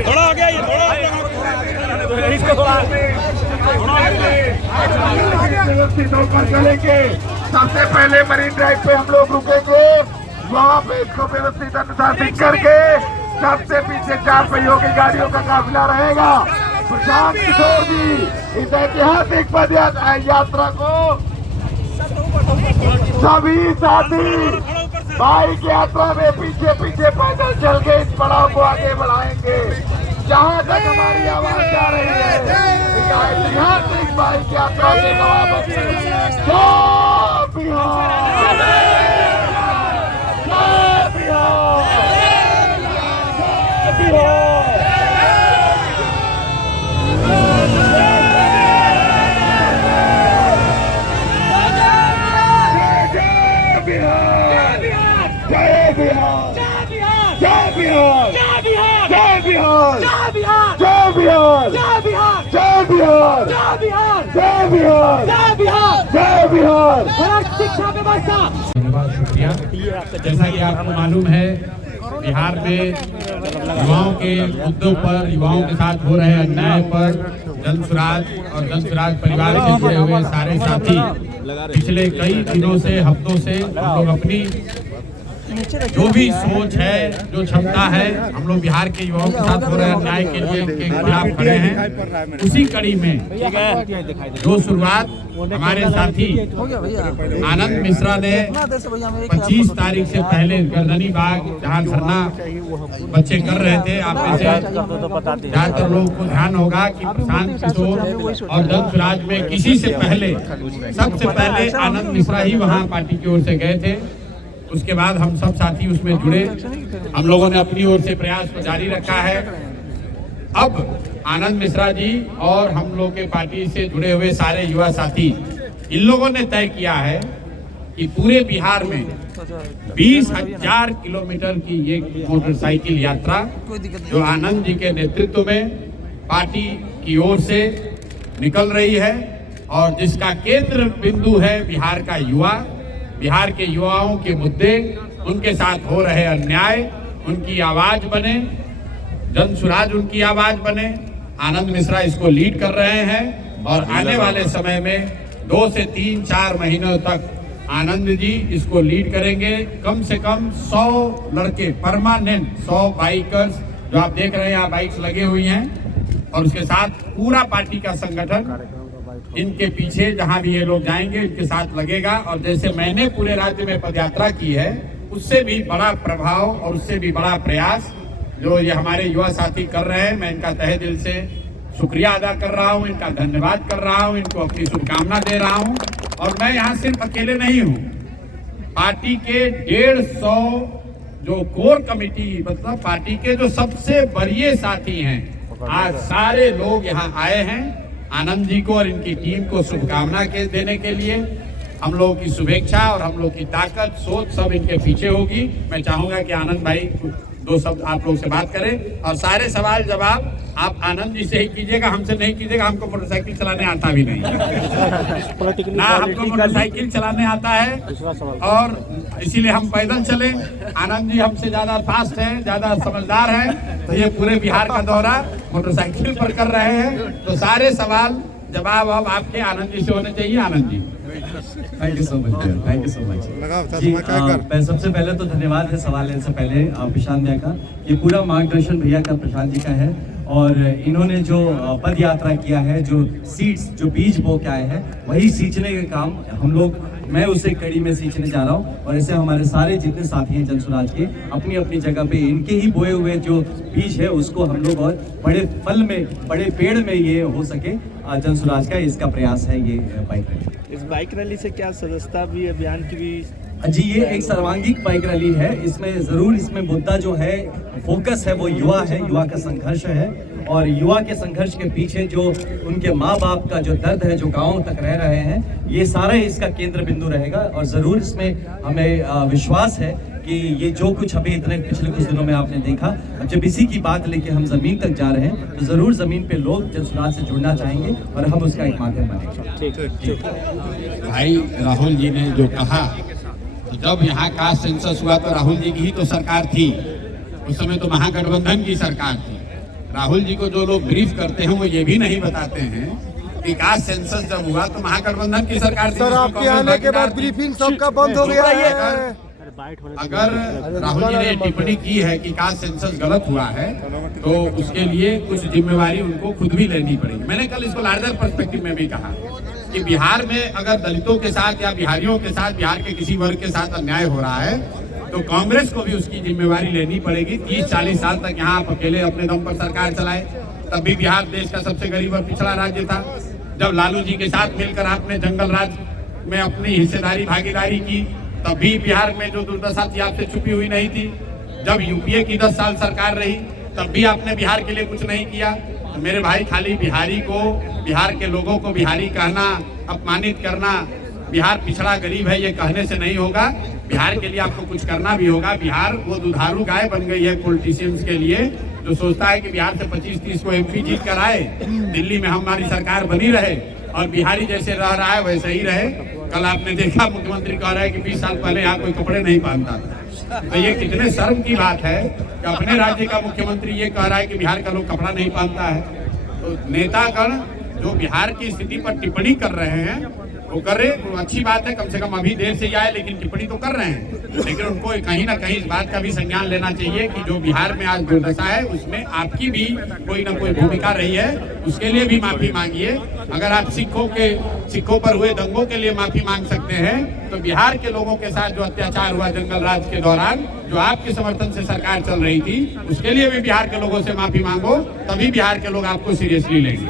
थोड़ा आगे आइए, व्यवस्थित होकर चलेंगे। सबसे पहले मरीन ड्राइव पे हम लोग रुकेंगे, वहाँ पे इसको व्यवस्थित अनुशासित करके सबसे पीछे 4 पहियों की गाड़ियों का काफिला रहेगा। प्रशांत किशोर जी इस ऐतिहासिक पद यात्रा को सभी साथी बाइक यात्रा में पीछे पीछे पैदल चल के इस पड़ाव को आगे बढ़ाएंगे। जहाँ तक हमारी आवाज जा रही है, ऐतिहासिक बाइक यात्रा के जवाब जय बिहार, जय बिहार, जय बिहार। जय बिहार, जय बिहार, जय बिहार, जय बिहार, जय बिहार, जय बिहार, जय बिहार, जय बिहार, जय बिहार, जय बिहार, जय बिहार, जय बिहार। शिक्षा व्यवस्था। धन्यवाद, शुक्रिया। जैसा कि आपको मालूम है, बिहार में युवाओं के मुद्दों पर, युवाओं के साथ हो रहे अन्याय पर जन स्वराज और जन स्वराज परिवार से जुड़े हुए सारे साथी पिछले कई दिनों से, हफ्तों से हम लोग अपनी जो भी सोच है, जो क्षमता है, हम लोग बिहार के युवाओं के साथ हो रहे अन्याय के लिए उनके खिलाफ खड़े हैं। उसी कड़ी में जो शुरुआत हमारे साथी आनंद मिश्रा ने 25 तारीख से पहले गर्दनी बाग जहाँ धरना बच्चे कर रहे थे, आप में से ज्यादातर लोगों को ध्यान होगा कि प्रशांत किशोर और जन स्वराज में किसी से पहले, सबसे पहले आनंद मिश्रा ही वहाँ पार्टी की ओर से गए थे। उसके बाद हम सब साथी उसमें जुड़े, हम लोगों ने अपनी ओर से प्रयास को जारी रखा है। अब आनंद मिश्रा जी और हम लोग के पार्टी से जुड़े हुए सारे युवा साथी, इन लोगों ने तय किया है कि पूरे बिहार में 20,000 किलोमीटर की ये मोटरसाइकिल यात्रा जो आनंद जी के नेतृत्व में पार्टी की ओर से निकल रही है और जिसका केंद्र बिंदु है बिहार का युवा, बिहार के युवाओं के मुद्दे, उनके साथ हो रहे अन्याय, उनकी आवाज बने, जन स्वराज उनकी आवाज बने। आनंद मिश्रा इसको लीड कर रहे हैं और आने वाले समय में 2 से 3-4 महीनों तक आनंद जी इसको लीड करेंगे। कम से कम 100 लड़के परमानेंट, 100 बाइकर्स जो आप देख रहे हैं यहाँ बाइक्स लगे हुई हैं, और उसके साथ पूरा पार्टी का संगठन इनके पीछे जहां भी ये लोग जाएंगे इनके साथ लगेगा। और जैसे मैंने पूरे राज्य में पदयात्रा की है, उससे भी बड़ा प्रभाव और उससे भी बड़ा प्रयास जो ये हमारे युवा साथी कर रहे हैं, मैं इनका तहे दिल से शुक्रिया अदा कर रहा हूं, इनका धन्यवाद कर रहा हूं, इनको अपनी शुभकामना दे रहा हूं। और मैं यहाँ सिर्फ अकेले नहीं हूँ, पार्टी के 150 जो कोर कमेटी, मतलब पार्टी के जो सबसे वरीय साथी हैं, आज सारे लोग यहाँ आए हैं आनंद जी को और इनकी टीम को शुभकामना के देने के लिए। हम लोगों की शुभेच्छा और हम लोग की ताकत, सोच सब इनके पीछे होगी। मैं चाहूंगा कि आनंद भाई 2 शब्द आप लोग से बात करें और सारे सवाल जवाब आप आनंद जी से ही कीजिएगा, हमसे नहीं कीजिएगा। हमको मोटरसाइकिल चलाने आता भी नहीं ना, हमको मोटरसाइकिल चलाने आता है और इसीलिए हम पैदल चले। आनंद जी हमसे ज्यादा फास्ट हैं, ज्यादा समझदार हैं, तो ये पूरे बिहार का दौरा मोटरसाइकिल पर कर रहे हैं। तो सारे सवाल जवाब अब आपके आनंद जी से होने चाहिए। Anand ji, thank you so much, thank you so much ji. मैं सबसे पहले तो धन्यवाद है सवाल लेने से पहले प्रशांत भैया का। ये पूरा मार्गदर्शन भैया का, प्रशांत जी का है। और इन्होंने जो पद यात्रा किया है, जो सीड्स, जो बीज बो के आए हैं, वही सींचने का काम हम लोग, मैं उसे कड़ी में सींचने जा रहा हूँ। और ऐसे हमारे सारे जितने साथी हैं जन स्वराज के, अपनी अपनी जगह पे इनके ही बोए हुए जो बीज है उसको हम लोग और बड़े फल में, बड़े पेड़ में ये हो सके, जन स्वराज का इसका प्रयास है ये बाइक रैली। इस बाइक रैली से क्या सदस्यता भी, अभियान की भी जी, ये एक सर्वांगीण बाइक रैली है। इसमें जरूर, इसमें मुद्दा जो है, फोकस है वो युवा है, युवा का संघर्ष है। और युवा के संघर्ष के पीछे जो उनके माँ बाप का जो दर्द है, जो गाँव तक रह रहे हैं, ये सारा इसका केंद्र बिंदु रहेगा। और जरूर इसमें हमें विश्वास है कि ये जो कुछ अभी इतने पिछले कुछ दिनों में आपने देखा, जब इसी की बात लेके हम जमीन तक जा रहे हैं, तो जरूर जमीन पे लोग जन स्वराज से जुड़ना चाहेंगे और हम उसका एक माध्यम बनेंगे। भाई राहुल जी ने जो कहा, तो जब यहाँ कास्ट सेंसस हुआ तो राहुल जी की ही तो सरकार थी, उस समय तो महागठबंधन की सरकार थी। राहुल जी को जो लोग ब्रीफ करते हैं वो ये भी नहीं बताते हैं कि कास्ट सेंसस जब हुआ तो महागठबंधन की सरकार थी, सर जिसमें आपके कांग्रेस आने के भागीदार बाद थी। ब्रीफिंग सबका बंद हो गया है। अगर राहुल जी ने टिप्पणी की है कि कास्ट सेंसस गलत हुआ है तो उसके लिए कुछ जिम्मेवारी उनको खुद भी लेनी पड़ेगी। मैंने कल इसको लार्जर पर्सपेक्टिव में भी कहा कि बिहार में अगर दलितों के साथ या बिहारियों के साथ, बिहार के किसी वर्ग के साथ अन्याय हो रहा है तो कांग्रेस को भी उसकी जिम्मेवारी लेनी पड़ेगी। 30-40 साल तक यहाँ आप अकेले अपने दम पर सरकार चलाए, तब भी बिहार देश का सबसे गरीब और पिछड़ा राज्य था। जब लालू जी के साथ मिलकर आपने जंगल राज में अपनी हिस्सेदारी भागीदारी की, तब भी बिहार में जो दुर्दशा थी आपसे छुपी हुई नहीं थी। जब यूपीए की 10 साल सरकार रही तब भी आपने बिहार के लिए कुछ नहीं किया। तो मेरे भाई, खाली बिहारी को, बिहार के लोगों को बिहारी कहना, अपमानित करना, बिहार पिछड़ा गरीब है, ये कहने से नहीं होगा। बिहार के लिए आपको कुछ करना भी होगा। बिहार वो दुधारू गाय बन गई है पॉलिटिशियंस के लिए, जो सोचता है कि बिहार से 25-30 को एमपी जीत कर आए, दिल्ली में हमारी सरकार बनी रहे और बिहारी जैसे रह रहा है वैसे ही रहे। कल आपने देखा मुख्यमंत्री कह रहा है कि 20 साल पहले यहाँ कोई कपड़े नहीं पहनता था। तो ये कितने शर्म की बात है कि अपने राज्य का मुख्यमंत्री ये कह रहा है कि बिहार का लोग कपड़ा नहीं पहनता है। तो नेतागण जो बिहार की स्थिति पर टिप्पणी कर रहे हैं वो कर रहे, वो अच्छी बात है, कम से कम अभी देर से ही आए लेकिन टिप्पणी तो कर रहे हैं। लेकिन उनको कहीं ना कहीं इस बात का भी संज्ञान लेना चाहिए कि जो बिहार में आज दुर्दशा है उसमें आपकी भी कोई ना कोई भूमिका रही है, उसके लिए भी माफी मांगिए। अगर आप सिखों पर हुए दंगों के लिए माफी मांग सकते हैं तो बिहार के लोगों के साथ जो अत्याचार हुआ जंगल राज के दौरान, जो आपके समर्थन से सरकार चल रही थी, उसके लिए भी बिहार के लोगों से माफी मांगो, तभी बिहार के लोग आपको सीरियसली लेंगे।